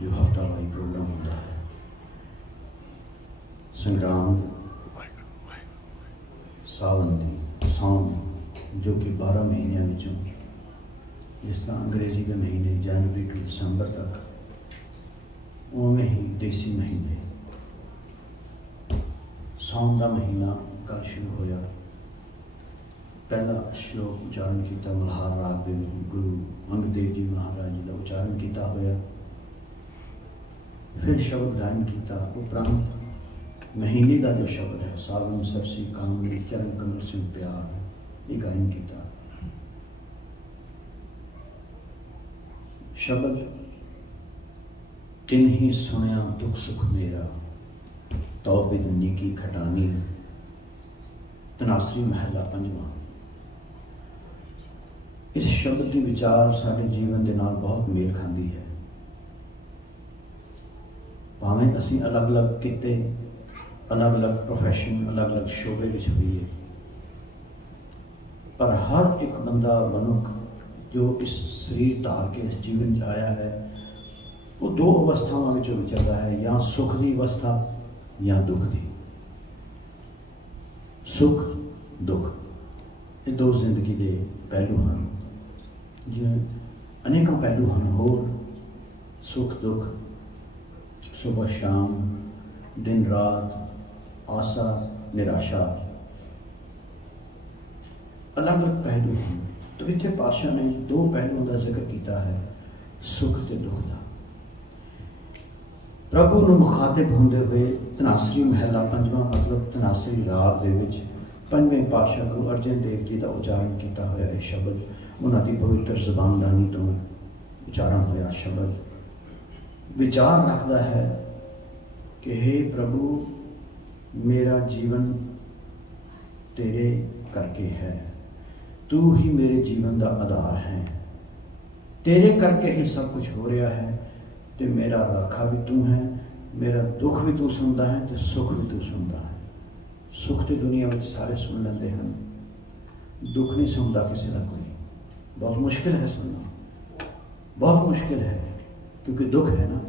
जो हफ्तावारी प्रोग्राम होता है संग्राम सावन की सौन जो कि 12 महीनों विचों जिस तरह अंग्रेजी के महीने जनवरी टू दिसंबर तक उवें ही देसी महीने सौन का महीना कल शुरू होया। पहला श्लोक उच्चारण किया मल्हार राग के गुरु अंगद देव जी महाराज जी का उच्चारण किया होया। फिर शब्द गायन किया। उपरांत महीने का जो शब्द है सावन सरसी कामनी चरण कमल सिंह प्यार ये गायन किया। शब्द तिन ही सुनिया दुख सुख मेरा तो बिद नीकी खटानी तनासरी महला पंजवां। इस शब्द की विचार साडे जीवन के नाल बहुत मेल खाती है। भावें असी अलग अलग किते अलग अलग प्रोफैशन अलग अलग शोबे विच होइए पर हर एक बंदा मनुख जो इस शरीर धार के इस जीवन च आया है वो दो अवस्थावां विचों विचरदा है, या सुख की अवस्था या दुख की। सुख दुख ये दो जिंदगी के पहलू हैं। जो अनेकों पहलू हैं होर सुख दुख सुबह शाम दिन रात आशा निराशा अलग अलग पहलू हैं। तो इतने पातशाह ने दो पहलुओं का जिक्र किया है सुख से दुख का। प्रभु को मुखातिब होंदे हुए धनासरी महला पंजवां मतलब धनासरी राग दे विच पंजवें पातशाह गुरु अर्जन देव जी का उच्चारण किया होया। यह शब्द उन्होंने पवित्र जबानदानी तो उच्चारण होया। शब्द विचार रखता है कि हे प्रभु मेरा जीवन तेरे करके है, तू ही मेरे जीवन का आधार है, तेरे करके ही सब कुछ हो रहा है। तो मेरा राखा भी तू है, मेरा दुख भी तू सुनता है तो सुख भी तू सुनता है। सुख तो दुनिया में सारे सुन लेंगे हैं, दुख नहीं सुनता किसी का कोई। बहुत मुश्किल है सुनना, बहुत मुश्किल है क्योंकि दुख है ना,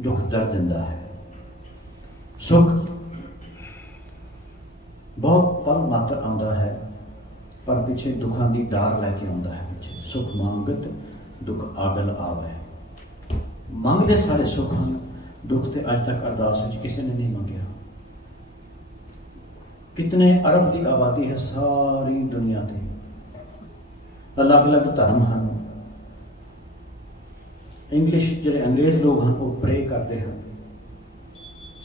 दुख दर्द दिंदा है। सुख बहुत पल मात्र आता है पर पिछे दुखों की डार लैके आता है। पिछे सुख मांगत दुख आगल आवे। मंगते सारे सुख हैं, दुख तो अज तक अरदास किसी ने नहीं मंगया। कितने अरब की आबादी है सारी दुनिया से, अलग अलग धर्म हैं। इंग्लिश जो अंग्रेज लोग हैं वो प्रे करते हैं,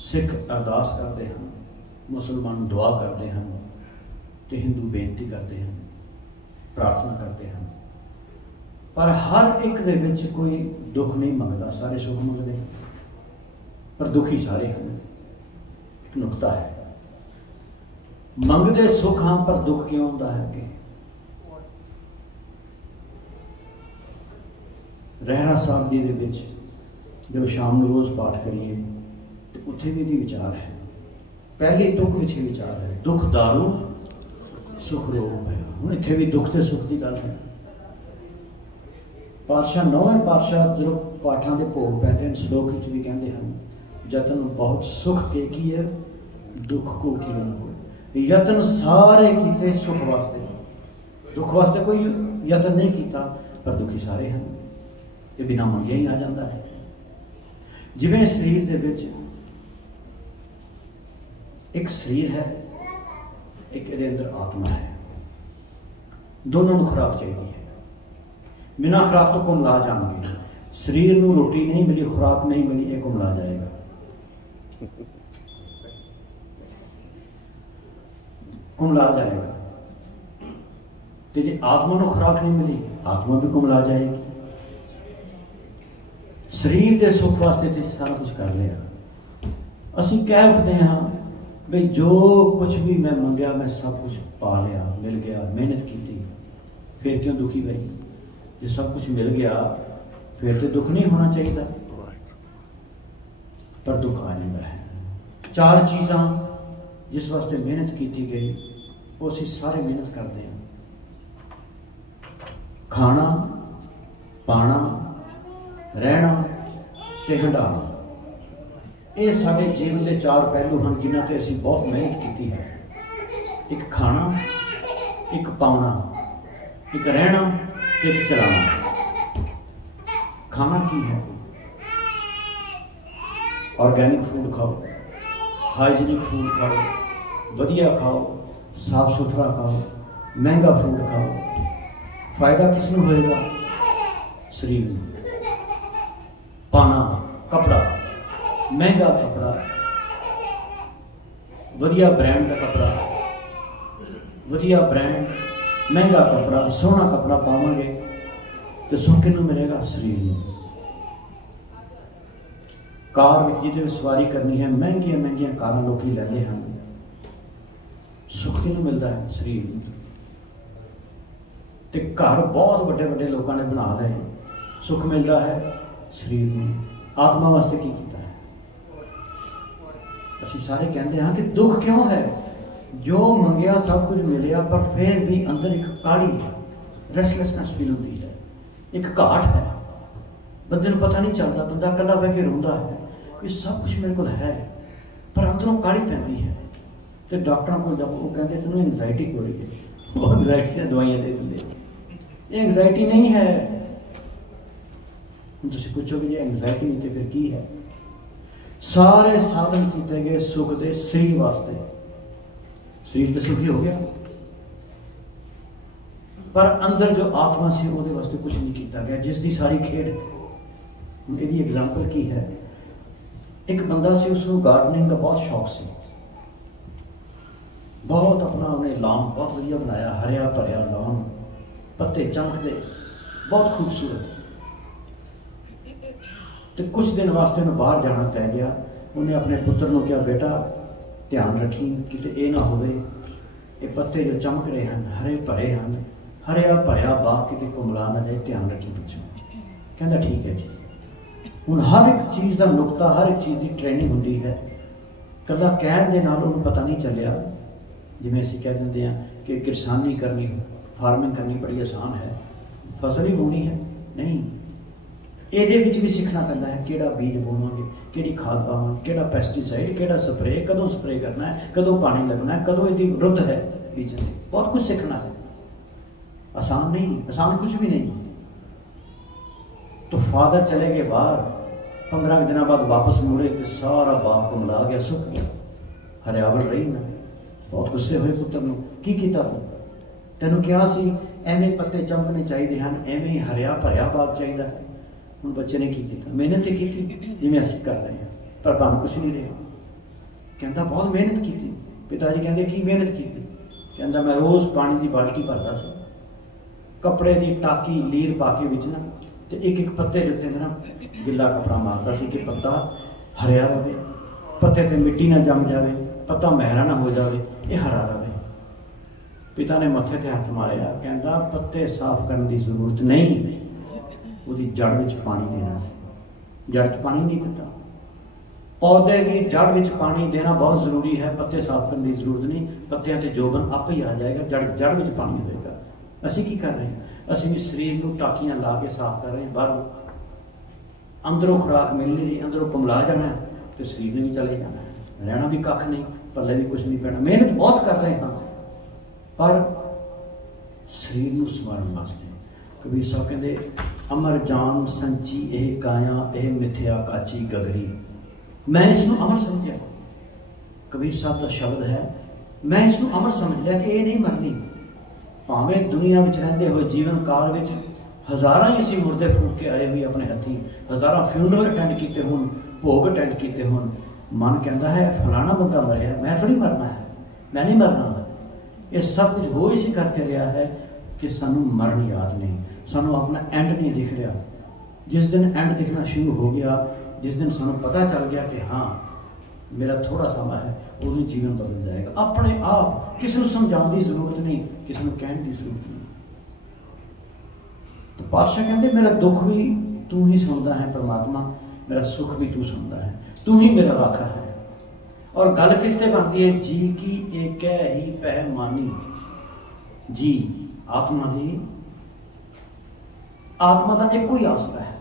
सिख अरदास करते हैं, मुसलमान दुआ करते हैं तो हिंदू बेनती करते हैं प्रार्थना करते हैं। पर हर एक दे विच कोई दुख नहीं मंगता, सारे सुख मंगते हैं पर दुखी सारे हैं। एक नुकता है मंगते सुख हाँ पर दुख क्यों होता है कि रहरा साहब जी दे विच जब शाम रोज़ पाठ करिए तो उत्थे भी विचार है। पहले दुख पिछे विचार है दुख दारू सुख रोग पाया। हुण इत्थे भी दुख से सुख की गल है। पातशाह नौवें पातशाह जो पाठां के भोग पैंदे हैं श्लोक भी कहते हैं यतन बहुत सुख के की है दुख को की न होए। यतन सारे किते सुख वास्ते, दुख वास्ते कोई यतन नहीं किया पर दुखी सारे हैं। ये बिना मंगे ही आ जाता है। जिवें शरीर दे विच एक शरीर है एक इहदे अंदर आत्मा है, दोनों को खुराक चाहिए है। बिना खुराक तो कुमला जाएंगे। शरीर को रोटी नहीं मिली खुराक नहीं मिली ये कुमला जाएगा। कुमला जाएगा। तो जी आत्मा को खुराक नहीं मिली आत्मा भी कुमला जाएगी। शरीर के सुख वास्ते तो सारा कुछ कर लिया। असी कह उठते हाँ भाई जो कुछ भी मैं मंगया मैं सब कुछ पा लिया मिल गया मेहनत की, फिर क्यों दुखी भाई? जो सब कुछ मिल गया फिर तो दुख नहीं होना चाहिए था पर दुख आ जाता है। चार चीज़ा जिस वास्ते मेहनत की गई वो असी सारे मेहनत करते हैं। खाना पाना रहना ਤੇ ਹੰਡਾਉਣਾ। ਇਹ ਸਾਡੇ ਜੀਵਨ ਦੇ ਚਾਰ ਪਹਿਲੂ ਹਨ ਜਿਨ੍ਹਾਂ ਤੇ ਅਸੀਂ ਬਹੁਤ ਮਿਹਨਤ ਕੀਤੀ ਹੈ। ਇੱਕ ਖਾਣਾ, ਇੱਕ ਪਾਉਣਾ, ਇੱਕ ਰਹਿਣਾ ਤੇ ਇੱਕ ਚਲਾਉਣਾ। ਖਾਣਾ ਕੀ ਹੈ? ऑर्गेनिक फूड खाओ, हाइजीनिक फूड खाओ, वधिया खाओ, साफ सुथरा खाओ, महंगा फूड खाओ। फायदा किसनूं होएगा? शरीर में। पाना, कपड़ा, महंगा कपड़ा, वधिया ब्रांड का कपड़ा, वधिया ब्रांड महंगा कपड़ा, सोहना कपड़ा पावांगे तो सुख किनूं मिलेगा? शरीर में। कार जिहदे सवारी करनी है, महंगिया महंगिया कारां लोग लैंदे हैं, सुख किनूं मिलता है? शरीर में। ते घर बहुत बड़े बड़े लोगों ने बना लए, सुख मिलता है शरीर में। आत्मा वास्ते की कीता है? असीं सारे कहते हैं कि दुख क्यों है? जो मंगिया सब कुछ मिलिया पर फिर भी अंदर एक काड़ी रेस्टलेसनेस फील होती है, एक घाट है। बंदे नूं पता नहीं चलता, बंदा कला बह के रोंदा है कि सब कुछ मेरे को है, पर अंदरों काली पैंदी है। तो डॉक्टरों को जब वो कहते तेनों एंगजाइटी हो रही है, वो एंगजाइटी की दवाइयां दे देंगे। एंगजाइटी नहीं है। तुसीं पूछोगे जी एंगजाइटी नहीं तो फिर की है? सारे साधन किए गए सुख के शरीर वास्ते, शरीर तो सुखी हो गया, पर अंदर जो आत्मा से वो वास्ते कुछ नहीं किया गया, जिसकी सारी खेड़। मेरी एग्जाम्पल की है, एक बंदा से उसको गार्डनिंग का बहुत शौक से, बहुत अपना उन्हें लॉन बहुत वधिया बनाया, हरिया भरिया लॉन, पत्ते चमकते, बहुत खूबसूरत। तो कुछ दिन वास्ते उन्हें बाहर जाना पै गया। उन्हें अपने पुत्र को कहा, बेटा ध्यान रखी किते ये ना होवे, ये पत्ते जो चमक रहे हैं हरे भरे हैं, हरिया भरिया बाग किते कुमला ना जाए, ध्यान रखी पिछों। कहता ठीक है जी। हुण हर एक चीज़ का नुकता, हर एक चीज़ की ट्रेनिंग होंदी है। कला कहण दे नाल उन्हें पता नहीं चलिया, जिवें असीं कह दिंदे हां कि किसानी करनी, फार्मिंग करनी बड़ी आसान है, फसल ही बोनी है, नहीं। ਇਹਦੇ ਵਿੱਚ भी सीखना पैंदा है, ਕਿਹੜਾ बीज बोवांगे, ਕਿਹੜੀ खाद पावांगे, ਕਿਹੜਾ ਪੈਸਟੀਸਾइड, ਕਿਹੜਾ स्प्रे, कदों स्प्रे करना है, कदों पानी लगना है, कदों इसकी रुत है बीज की, बहुत कुछ सीखना है। आसान नहीं, आसान कुछ भी नहीं। तो फादर चले गए बाहर, 15 दिनों बाद वापस मुड़े तो सारा बाग को मिला गया, सुख गया, हरियावल रही ना। बहुत गुस्से हुए पुत्र नूं, की कीता तूं? तैनूं कहा सी एवें पत्ते चमकने चाहिए हैं, एवें हरिया भरिया बाग चाहिए। हुण बच्चे ने की कीता? मेहनत ही की जिवें असीं कर रहे हैं, पर बन कुछ नहीं रहा। कहता बहुत मेहनत की। पिता जी कहते की मेहनत की? कहता मैं रोज़ पानी की बाल्टी भरता सा, कपड़े की टाकी लीर पा के विच ना, तो एक एक पत्ते के उत्ते ना गिला कपड़ा मारता सी कि पत्ता हरिया रहे, पत्ते ते मिट्टी ना जम जाए, पत्ता मैला ना हो जाए, ये हरा रहे। पिता ने मत्थे ते हथ मारिया, कहता पत्ते साफ करने की जरूरत नहीं, उसकी जड़ में पानी देना सी। जड़ च पानी नहीं दिता। पौधे की जड़ में पानी देना बहुत जरूरी है, पत्ते साफ करने की जरूरत नहीं, पत्तियां ते जोबन आप ही आ जाएगा, जड़ में पानी होगा। असीं की कर रहे हैं? असीं भी शरीर को टाकियां ला के साफ कर रहे हैं, बाहर अंदरों खुराक मिलनी नहीं, अंदरों कमला जाना है, तो शरीर ने भी चले जाना है, रहना भी कख नहीं, पल्ले भी कुछ नहीं पैना। मेहनत बहुत कर रहे हैं, पर शरीर को संवारन वास्ते। कबीर साहब कहते अमर जान संची ए काया ए मिथ्या काची गगरी, मैं इसमें अमर समझा। कबीर साहब का शब्द है, मैं इसमें अमर समझ लिया कि ये नहीं मरनी। भावें दुनिया में रहते हुए जीवन काल में हज़ारां ही असीं मुर्दे फूक के आए हुए अपने हथी, हज़ारां फ्यूनरल अटेंड किए होण, भोग अटेंड किए होण, मन कहता है फलाना बंदा मरिया, मैं थोड़ी मरना है, मैं नहीं मरना। ये सब कुछ हो इसी करके रहा है कि सानू मरण याद नहीं, सानू अपना एंड नहीं दिख रहा। जिस दिन एंड दिखना शुरू हो गया, जिस दिन सानू पता चल गया कि हाँ मेरा थोड़ा समा है, उस दिन जीवन बदल जाएगा अपने आप। किसी को समझाने की जरूरत नहीं, किसी को कहने की जरूरत नहीं। तो पातशाह कहते मेरा दुख भी तू ही सुनता है परमात्मा, मेरा सुख भी तू सुनता है, तू ही मेरा राखा है। और गल किसते बनती है? जी की एक ही पहमानी। जी आत्मा दी, आत्मा का एको ही आसरा है,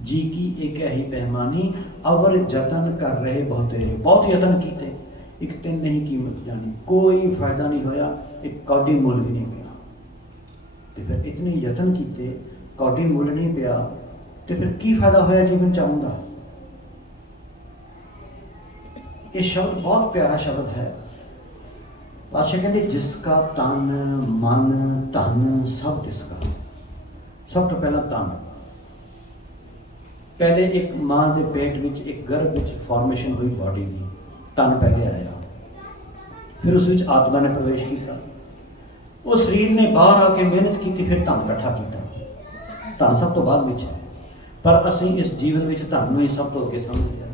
जी की एक ही पैमानी, अवर जतन कर रहे बहुतेरे। बहुत यतन किए, एक तीन नहीं कीमत जानी, कोई फायदा नहीं होया, एक कौडी मुल भी नहीं पिया। तो फिर इतने यतन किए, कौडी मुल नहीं पिया, तो फिर की फायदा होया जीवन चाहूँगा। ये शब्द बहुत प्यारा शब्द है। पातशाह कहते जिसका तन मन धन सब तिसका। सब तो पहला तन, पहले एक मां के पेट में एक गर्भ में फॉर्मेशन हुई बॉडी की, तन पहले आया, फिर उस विच आत्मा ने प्रवेश किया, उस शरीर ने बाहर आके मेहनत की, फिर धन इकट्ठा किया। धन सब तो बाद में है, पर असी इस जीवन में धन में ही सब तो अगे समझते हैं।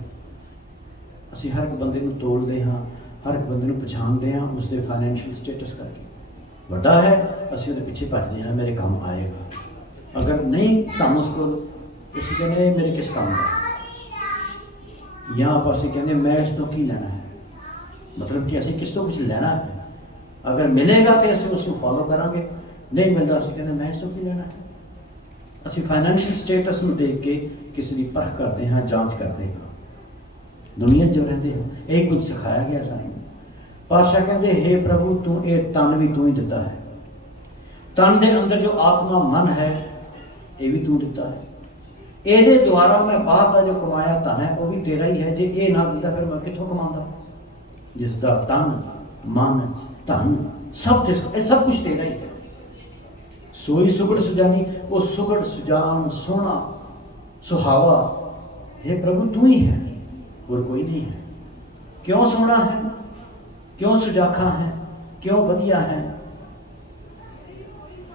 असी हर एक बंदे को तोलते हाँ, हर एक बंदे को पछाणते हैं उसके फाइनैंशियल स्टेटस करके। वड्डा है असी उसके पीछे भजते हैं, मेरे काम आएगा। अगर नहीं धन उस को असी कहने मेरे किस काम का, या आप असी कहने मैं इस तो की लेना है, मतलब कि असी किस तो कुछ लेना है। अगर मिलेगा तो असी उसको फॉलो करांगे, नहीं मिलता असी कहने मैं इस तो की लेना है। असी फाइनैंशियल स्टेटस में देख के किसी की परख करते हैं, जांच करते हैं। दुनिया जो रहते हो यही कुछ सिखाया गया साईं। पातशाह कहते हे प्रभु तू ये तन भी तू ही दिता है, तन के अंदर जो आत्मा मन है ये भी तू दिता है। ये द्वारा मैं बाहर का जो कमाया धन है वो भी तेरा ही है। जे ये ना दिता फिर मैं कितों कमांदा। जिसका तन मन धन सब सब कुछ तेरा ही है। सोई सुगड़ सुजानी, वो सुगड़ सुजान सोना सुहावा हे प्रभु तू ही है और कोई नहीं है। क्यों सोना है, क्यों सुजाखा है, क्यों वधिया है,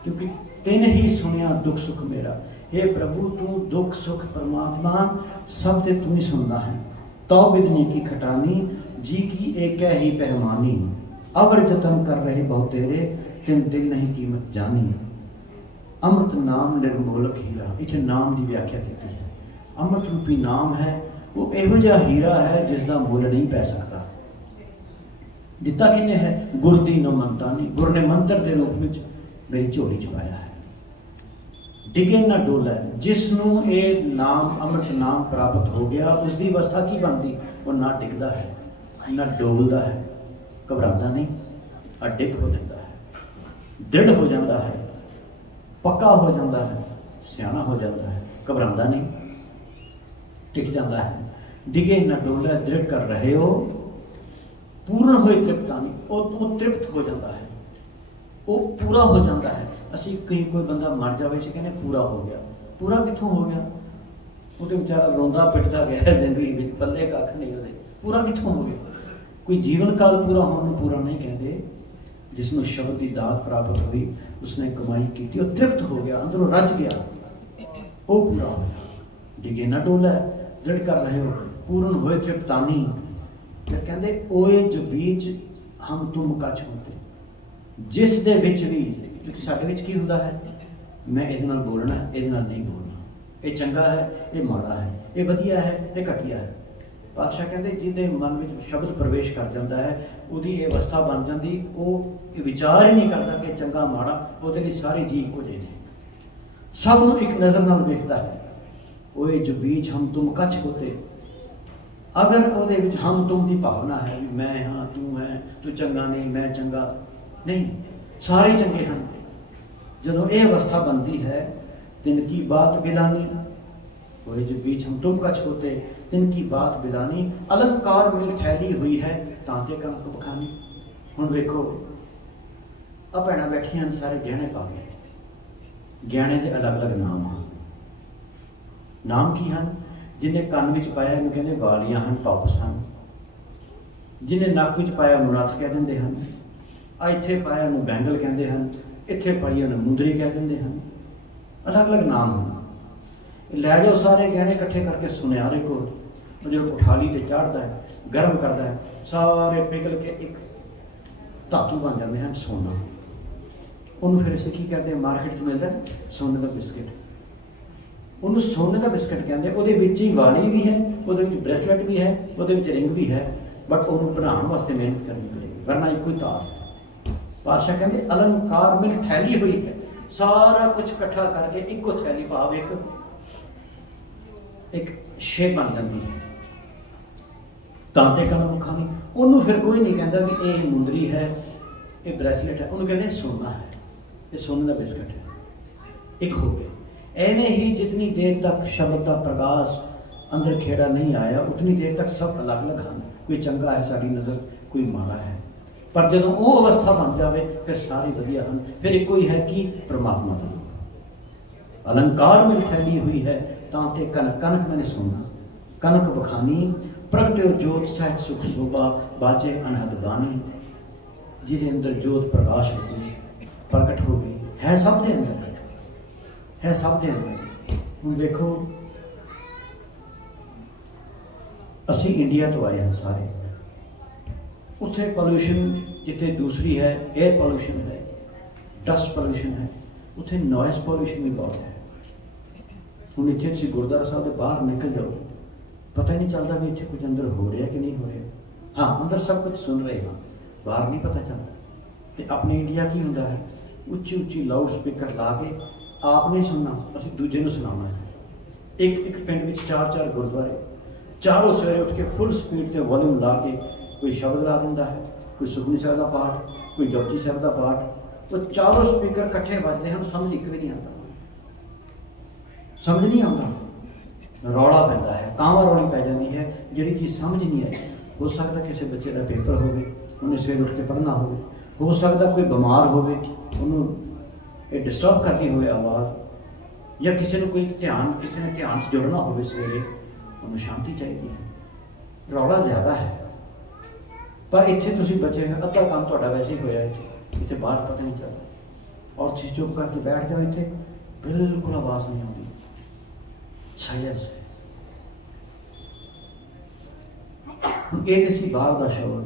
क्योंकि तेन ही सुनिया दुख सुख मेरा। हे प्रभु तू दुख सुख परमात्मा सब ते तू ही सुनता है। तो बिदनी की खटानी जी की एक ही पैमानी, अवर जतन कर रहे बहुतेरे तिन तिन नहीं कीमत जानी। अमृत नाम निर्मोलक हीरा, इसे नाम की व्याख्या की है। अमृत रूपी नाम है वो एहो जिहा हीरा है जिसका मुल नहीं पै सकता। दिता किने है, गुर दी नो मनता नहीं, गुर ने मंत्र के रूप में मेरी झोली च पाया है। डिगे ना डोला, जिसनों ये नाम अमृत नाम प्राप्त हो गया उसकी अवस्था की बनती, वो ना डिगदा है ना डोलता है, घबराता नहीं, अडिग हो जाता है, दृढ़ हो जाता है, पक्का हो जाता है, सियाना हो जाता है, घबराता नहीं, टिक जाता है। डिगे ना डोला, दृढ़ कर रहे हो, पूर्ण होए तृप्ता नहीं, वो तृप्त हो जाता है, वो पूरा हो जाता है। असी कहीं कोई बंदा मर जाए इसे कहने पूरा हो गया, पूरा कितों हो गया, वो तो बेचारा रोंदा पिटता गया जिंदगी में, पल्ले कख नहीं होते, पूरा कितों हो गया। कोई जीवन काल पूरा होने पूरा नहीं कहते। जिसमें शब्द की दात प्राप्त हुई उसने कमाई की, वो तृप्त हो गया, अंदरों रज गया, वो पूरा हो गया। डिगे ना डोला, दृढ़ कर रहे हो, पूर्ण होए तृप्तानी। फिर कहते ओए जो बीच हम तुम कछ होते, जिस दे विच भी, क्योंकि साडे विच की हुंदा है, मैं इहदे नाल बोलना है, इहदे नाल नहीं बोलना, ये चंगा है, ये माड़ा है, ये वधिया है, ये घटिया है। पातशाह कहते जिहदे मन में शब्द प्रवेश कर जाता है उसकी ये अवस्था बन जाती, वो विचार ही नहीं करता कि चंगा माड़ा, उसदे लई सारे जी इक्को जिहे ने, सब नूं एक नज़र नाल वेखदा है। ओए जो बीच हम तुम कछ होते, अगर ਉਹਦੇ ਵਿੱਚ हम तुम की भावना है भी मैं हाँ तू है, तू चंगा नहीं मैं चंगा नहीं, सारे चंगे हैं। जो ये अवस्था बनती है तिनकी बात बिलानी, ओए जो बीच हम तुम कछ होते तिनकी बात बिलानी। अलंकार मिल थैली हुई है तांते कनक बखानी। हुण वेखो आ भैणां बैठियां सारे गहने पा के, गहने के अलग अलग नाम हैं। नाम की हैं? जिन्हें कान में पाया इन्हें कहते वालियां हैं, टॉप्स हैं। जिन्हें नक में पाया उन्हें नथ कह देंगे हैं, आ इत्थे पाया उन्हें बैंगल कहते हैं, इत्थे पाई उन्हें मुंदरी कह देंगे हैं। अलग अलग नाम हैं। लै जाओ सारे गहने इकट्ठे करके सुनियारे को, जो कोठाली से चढ़ता है गर्म करता है, सारे पिघल के एक धातु बन जाते हैं सोना। उन्होंने फिर इसे की कहते हैं, मार्केट में मिलता है सोने का बिस्किट, उन्होंने सोने का बिस्किट कहते। वो ही वाली भी है, वो ब्रेसलेट भी है, वो रिंग भी है, बट उन्होंने बनाने वास्ते मेहनत करनी पड़ेगी, वरना एक कोई ताज है। पातशाह कहते अलंकार मिल थैली हुई है, सारा कुछ इकट्ठा करके इको थैली भाव एक एक शेप बन जाती है। तांते कन बखानी, उन्होंने फिर कोई नहीं कहता भी ये मुंदरी है, ये ब्रेसलेट है, उन्होंने कहते सोना है, ये सोने का बिस्किट है, एक हो गए। एवें ही जितनी देर तक शब्द का प्रकाश अंदर खेड़ा नहीं आया, उतनी देर तक सब अलग अलग हैं। कोई चंगा है साड़ी नज़र, कोई माड़ा है, पर जो वो अवस्था बन जाए फिर सारी वधिया हैं। फिर एक कोई है कि परमात्मा का अलंकार मिल फैली हुई है। तांते कनक, कनक मैंने सुना, कनक बखानी प्रगटे जोत सहज सुख शोभा बाजे अनहद बानी, जिसे अंदर जोत प्रकाश हो गई, प्रकट हो गई, है सब के अंदर, है सब के अंदर। हम देखो असी इंडिया तो आए हैं सारे, उत्थे पोल्यूशन जिथे दूसरी है, एयर पोल्यूशन है, डस्ट पोल्यूशन है, उत्थे नॉइस पोल्यूशन भी बहुत है। हम इतने तुम गुरुद्वारा साहब के बाहर निकल जाओ, पता ही नहीं चलता भी इतने कुछ अंदर हो रहा कि नहीं हो रहा। हाँ, अंदर सब कुछ सुन रहे हैं, बाहर नहीं पता चलता। तो अपने इंडिया की होंदा है, उच्ची उच्ची लाउड स्पीकर ला के आप नहीं सुनना, असं दूजे को सुनाना है। एक एक पिंड में 4-4 गुरुद्वारे, चारों सवेरे उठ के फुल स्पीड से वॉल्यूम ला के कोई शब्द ला दिंदा है, कोई सुखमनी साहब का पाठ, कोई जपजी साहब का पाठ, तो चारों स्पीकर कट्ठे बजते हैं, समझ एक भी नहीं आता, समझ नहीं आता, रौला पैदा है, कांवा रौली पै जाती है, जी चीज़ समझ नहीं आई। हो सकता किसी बच्चे का पेपर हो, उन्हें सवेरे उठ के पढ़ना हो सकता कोई बीमार होवे, उन्होंने डिस्टर्ब करनी हो आवाज़, या किसी ने कोई ध्यान, किसी ने ध्यान से जुड़ना हो सवेरे, उन्हें शांति चाहिए है। रौला ज़्यादा है, पर इतने तुम बचे हो, अद्धा काम तो वैसे ही होया इतने बाहर पता नहीं चलता। और तुम चुप करके बैठ जाओ, इतने बिल्कुल आवाज़ नहीं आती, साइलेंस है। ये तो सी बाहर का शोर,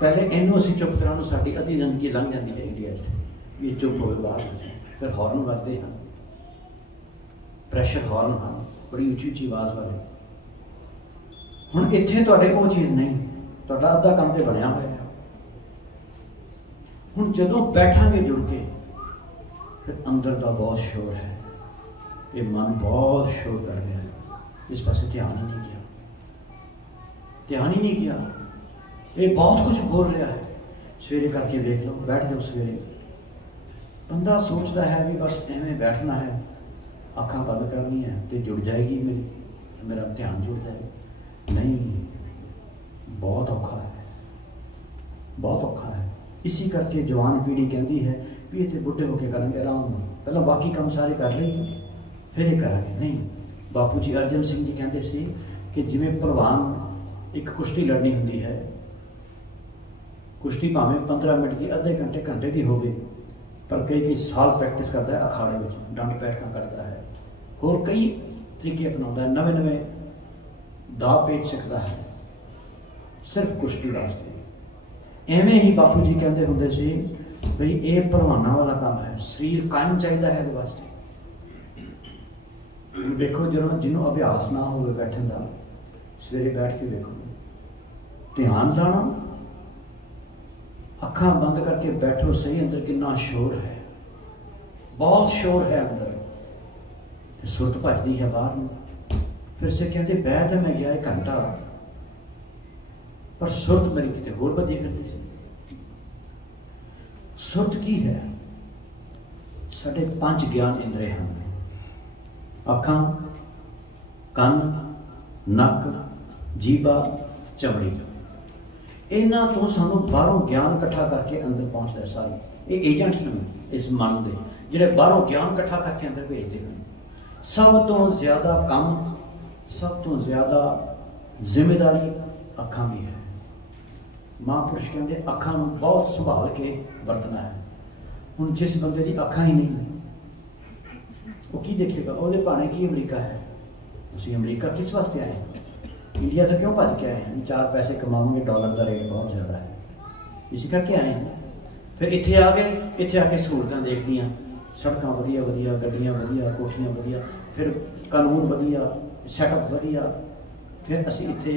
पहले इनू असी चुप करा, साड़ी अद्धी जिंदगी लंघ जाती है इंडिया से, ये चुप हो बाहर। फिर हॉर्न बजते हैं, प्रेशर हॉर्न हैं, बड़ी उची उची आवाज़ वाले। हुण इत्थे तुहाडे वो चीज़ नहीं, तुहाडा अद्धा काम तो बनया होया है। हुण जदों बैठांगे जुड़ के, फिर अंदर का बहुत शोर है, ये मन बहुत शोर कर रहा है, इस पासे ध्यान ही नहीं किया, ध्यान ही नहीं किया, ये बहुत कुछ बोल रहा है। सवेरे करके देख लो, बैठ जाओ सवेरे, बंदा सोचता है भी बस एवें बैठना है, अखां बंद करनी है तो जुड़ जाएगी मेरा ध्यान जुड़ जाएगा। नहीं, बहुत औखा है, बहुत औखा है। इसी करके जवान पीढ़ी कहती है भी इतने बुढ़े होकर करेंगे आराम में, पहले बाकी काम सारे कर लेंगे फिर ये करेंगे। नहीं, बापू जी अर्जन सिंह जी कहते सी कि जिमें भलवान एक कुश्ती लड़नी होंगी है, कुश्ती भावें 15 मिनट की, अद्धे घंटे घंटे की हो, पर कई साल प्रैक्टिस करता है, अखाड़े में डंड बैठका करता है, होर कई तरीके अपनाता है, नवे नवे दा पेच सीखता है सिर्फ कुश्ती वास्ते। एवें ही बापू जी कहते होंगे सी भाई ये भलवाना वाला काम है, शरीर कायम चाहिए है वास्ते। देखो जो जिन्होंने अभ्यास ना हो बैठने का, सवेरे बैठ के देखो, ध्यान लाना, अखां बंद करके बैठो सही, अंदर कितना शोर है, बहुत शोर है अंदर, तो सुरत भजती है बाहर में। फिर से कहते बह तो मैं गया 1 घंटा, पर सुरत मेरी कितने होर बदी फिरती थी। सुरत की है, साढ़े 5 ज्ञान इंद्रे हैं, अखां, कन, नक, जीभा, चमड़ी। इन्हों तो सानू बाहरों ज्ञान इकट्ठा करके अंदर पहुँचता है। सारे ये एजेंट्स ने इस मन के, जिहड़े बाहरों ज्ञान इकट्ठा करके अंदर भेजते हैं। सब तो ज़्यादा काम, सब तो ज़्यादा जिम्मेदारी अखां भी है। महापुरुष कहते अखां बहुत संभाल के वरतना है। हुण जिस बंदे की अखां ही नहीं, वो की देखेगा, वो भाने की अमरीका है। असीं अमरीका किस वास्ते आए हैं? इंडिया तो क्यों भज के आए हैं? 4 पैसे कमाओगे, डॉलर का रेट बहुत ज़्यादा है, इसी करके आए हैं। फिर इत्थे आ गए, इत्थे आके सहूलतां देख लियां, सड़क वधिया वधिया, गड्डियां वधिया, कोठियां वधिया, फिर कानून वधिया, सैटअप वधिया। फिर असीं इत्थे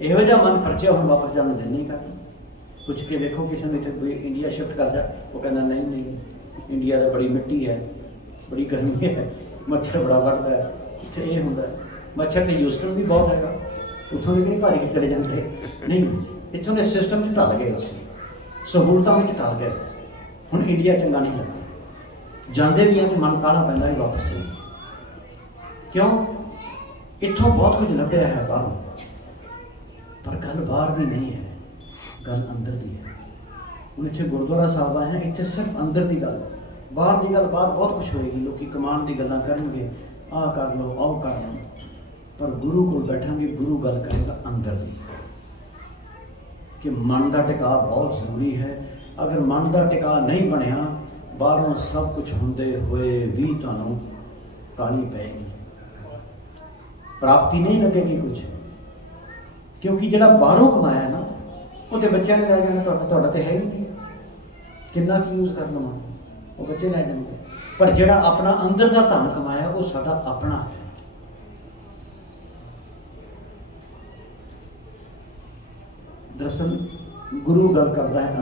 इहो जिहा मन खर्चिया, हुण वापस जाने दिल नहीं करता। पुछ के देखो किसी ने इत्थे इंडिया शिफ्ट कर जा, वो कहना नहीं, इंडिया तो बड़ी मिट्टी है, बड़ी गर्मी है, मच्छर बड़ा बढ़ता है, ਇੱਥੇ ਇਹ ਹੁੰਦਾ ਮੱਛਰ ਤੇ ਹਿਊਸਟਨ ਵੀ ਬਹੁਤ ਹੈਗਾ, ਉੱਥੋਂ ਵੀ ਨਹੀਂ ਭਾਰੀ ਕੇ ਚਲੇ ਜਾਂਦੇ, ਨਹੀਂ ਇੱਥੋਂ ਦੇ ਸਿਸਟਮ 'ਚ ਢਲ ਗਏ, ਅਸੀਂ ਸਹੂਲਤਾਂ ਵਿੱਚ ਢਲ ਗਏ। ਹੁਣ ਇੰਡੀਆ ਚੰਗਾ ਨਹੀਂ ਲੱਗਦਾ, ਜਾਂਦੇ ਵੀ ਆ ਤੇ ਮਨ ਕਾਹਲਾ ਪੈਂਦਾ ਵੀ ਵਾਪਸ ਚਲੀ। ਕਿਉਂ? ਇੱਥੋਂ ਬਹੁਤ ਕੁਝ ਲੱਭਿਆ ਹੈ ਬਾਹਰੋਂ, ਪਰ ਗੱਲ ਬਾਹਰ ਦੀ ਨਹੀਂ ਹੈ, ਗੱਲ ਅੰਦਰ ਦੀ ਹੈ। ਹੁਣ ਇੱਥੇ ਗੁਰਦੁਆਰਾ ਸਾਹਿਬ ਆਏ हैं, ਇੱਥੇ ਸਿਰਫ ਅੰਦਰ ਦੀ ਗੱਲ, ਬਾਹਰ ਦੀ ਗੱਲ ਬਾਹਰ ਬਹੁਤ ਕੁਛ ਹੋਏਗੀ, ਲੋਕੀ ਕਮਾਨ ਦੀ ਗੱਲਾਂ ਕਰਨਗੇ, ਆਹ ਕਰ ਲਓ ਆਹ ਕਰ ਲਓ, ਪਰ ਗੁਰੂ ਕੋਲ ਬੈਠਾਂਗੇ, ਗੁਰੂ ਗੱਲ ਕਰੇਗਾ ਅੰਦਰ ਦੀ, ਕਿ ਮਨ ਦਾ ਟਿਕਾਅ ਬਹੁਤ ਜ਼ਰੂਰੀ ਹੈ। ਅਗਰ ਮਨ ਦਾ ਟਿਕਾਅ ਨਹੀਂ ਬਣਿਆ, ਬਾਹਰੋਂ ਸਭ ਕੁਛ ਹੁੰਦੇ ਹੋਏ ਵੀ ਤੁਹਾਨੂੰ ਕਾਹਲੀ ਪਏਗੀ, ਪ੍ਰਾਪਤੀ ਨਹੀਂ ਲੱਗੇਗੀ ਕੁਛ, ਕਿਉਂਕਿ ਜਿਹੜਾ ਬਾਹਰੋਂ ਕਮਾਇਆ ਨਾ ਉਹ ਤੇ ਬੱਚਿਆਂ ਨੇ ਲੈ ਜਾਣਾ, ਤੁਹਾਡਾ ਤੇ ਹੈ ਹੀ ਨਹੀਂ, ਕਿੰਨਾ ਕੁ ਯੂਜ਼ ਕਰ ਲਵਾਂ, ਉਹ ਬੱਚੇ ਲੈ ਜਾਣਗੇ। ਪਰ ਜਿਹੜਾ ਆਪਣਾ ਅੰਦਰ ਦਾ ਧਨ ਕਮਾਇਆ ਉਹ ਸਾਡਾ ਆਪਣਾ ਹੈ। ਦਰਅਸਲ ਗੁਰੂ ਗੱਲ ਕਰਦਾ ਹੈ